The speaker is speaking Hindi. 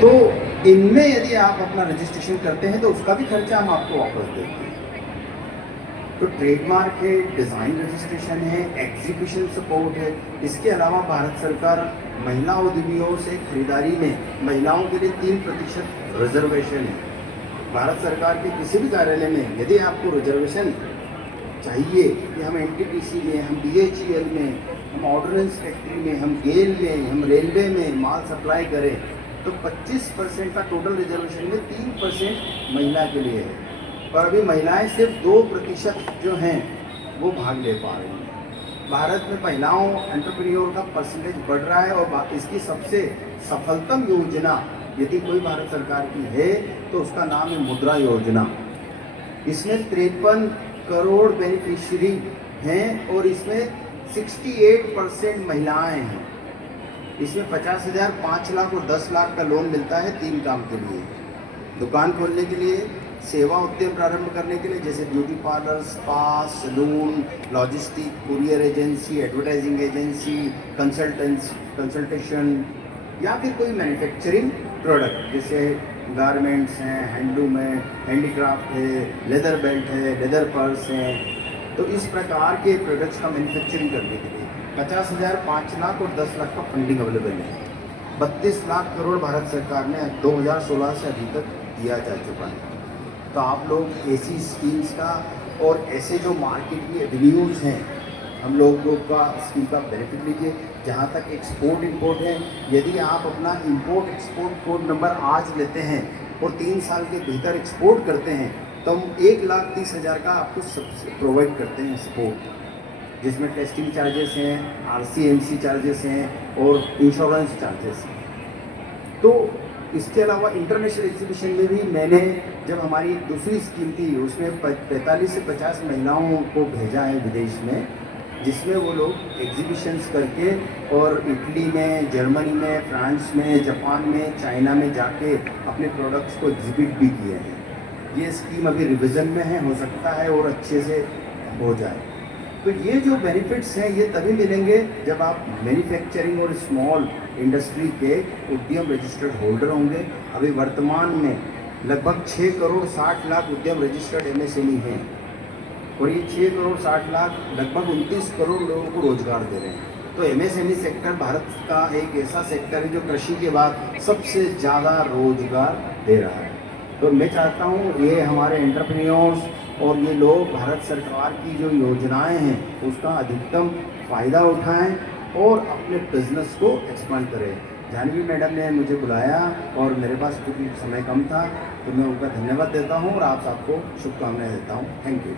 तो इनमें यदि आप अपना रजिस्ट्रेशन करते हैं तो उसका भी खर्चा हम आपको वापस देते हैं। तो ट्रेडमार्क है, डिज़ाइन रजिस्ट्रेशन है, एग्जीक्यूशन सपोर्ट है। इसके अलावा भारत सरकार महिला उद्यमियों से खरीदारी में महिलाओं के लिए 3% रिजर्वेशन है। भारत सरकार के किसी भी कार्यालय में यदि आपको रिजर्वेशन चाहिए कि हम एनटीपीसी में, हम बीएचईएल में, हम ऑर्डिनेंस फैक्ट्री में, हम गेल में, हम रेलवे में माल सप्लाई करें, तो 25% का टोटल रिजर्वेशन में 3% महिला के लिए है। पर अभी महिलाएं सिर्फ 2% जो हैं वो भाग ले पा रही हैं। भारत में महिलाओं एंटरप्रेन्योर का परसेंटेज बढ़ रहा है और इसकी सबसे सफलतम योजना यदि कोई भारत सरकार की है तो उसका नाम है मुद्रा योजना। इसमें 53 करोड़ बेनिफिशियरी हैं और इसमें 68% महिलाएं हैं। इसमें 50,000, 5 लाख और 10 लाख का लोन मिलता है 3 काम के लिए: दुकान खोलने के लिए, सेवा उद्यम प्रारंभ करने के लिए जैसे beauty parlour, spa, salon, logistic, courier agency, advertising agency, consultation, या फिर कोई मैन्युफैक्चरिंग प्रोडक्ट जैसे गारमेंट्स हैं, हैंडलूम है, हैंडीक्राफ्ट है, लेदर बेल्ट है, लेदर पर्स हैं। तो इस प्रकार के प्रोडक्ट्स का मैन्युफैक्चरिंग करने के लिए 50,000, 5 लाख और 10 लाख का फंडिंग अवेलेबल है। 32 लाख करोड़ भारत सरकार ने 2016 से अभी तक दिया जा चुका है। तो आप लोग ऐसी स्कीम्स का और ऐसे जो मार्केट की एवेन्यूज़ हैं हम लोगों का स्कीम का बेनिफिट लीजिए। जहाँ तक एक्सपोर्ट इंपोर्ट है, यदि आप अपना इंपोर्ट एक्सपोर्ट कोड नंबर आज लेते हैं और 3 साल के भीतर एक्सपोर्ट करते हैं तो हम 1,30,000 का आपको प्रोवाइड करते हैं सपोर्ट, जिसमें टेस्टिंग चार्जेस हैं, आरसीएमसी चार्जेस हैं और इंश्योरेंस चार्जेस हैं। तो इसके अलावा इंटरनेशनल एग्जीबिशन में भी मैंने जब हमारी दूसरी स्कीम थी उसमें 45 से 50 महिलाओं को भेजा है विदेश में, जिसमें वो लोग एग्जीबिशंस करके और इटली में, जर्मनी में, फ्रांस में, जापान में, चाइना में जाके अपने प्रोडक्ट्स को एग्जिबिट भी किए हैं। ये स्कीम अभी रिवीजन में है, हो सकता है और अच्छे से हो जाए। तो ये जो बेनिफिट्स हैं ये तभी मिलेंगे जब आप मैन्युफैक्चरिंग और स्मॉल इंडस्ट्री के उद्यम रजिस्टर्ड होल्डर होंगे। अभी वर्तमान में लगभग 6 करोड़ 60 लाख उद्यम रजिस्टर्ड एमएसएमई हैं और ये 6 करोड़ 60 लाख लगभग 29 करोड़ लोगों को रोजगार दे रहे हैं। तो एमएसएमई सेक्टर भारत का एक ऐसा सेक्टर है जो कृषि के बाद सबसे ज़्यादा रोजगार दे रहा है। तो मैं चाहता हूँ ये हमारे एंटरप्रेन्योर्स और ये लोग भारत सरकार की जो योजनाएं हैं उसका अधिकतम फ़ायदा उठाएं और अपने बिजनेस को एक्सपांड करें। जानवी मैडम ने मुझे बुलाया और मेरे पास क्योंकि समय कम था तो मैं उनका धन्यवाद देता हूँ और आप सबको शुभकामनाएं देता हूँ। Thank you.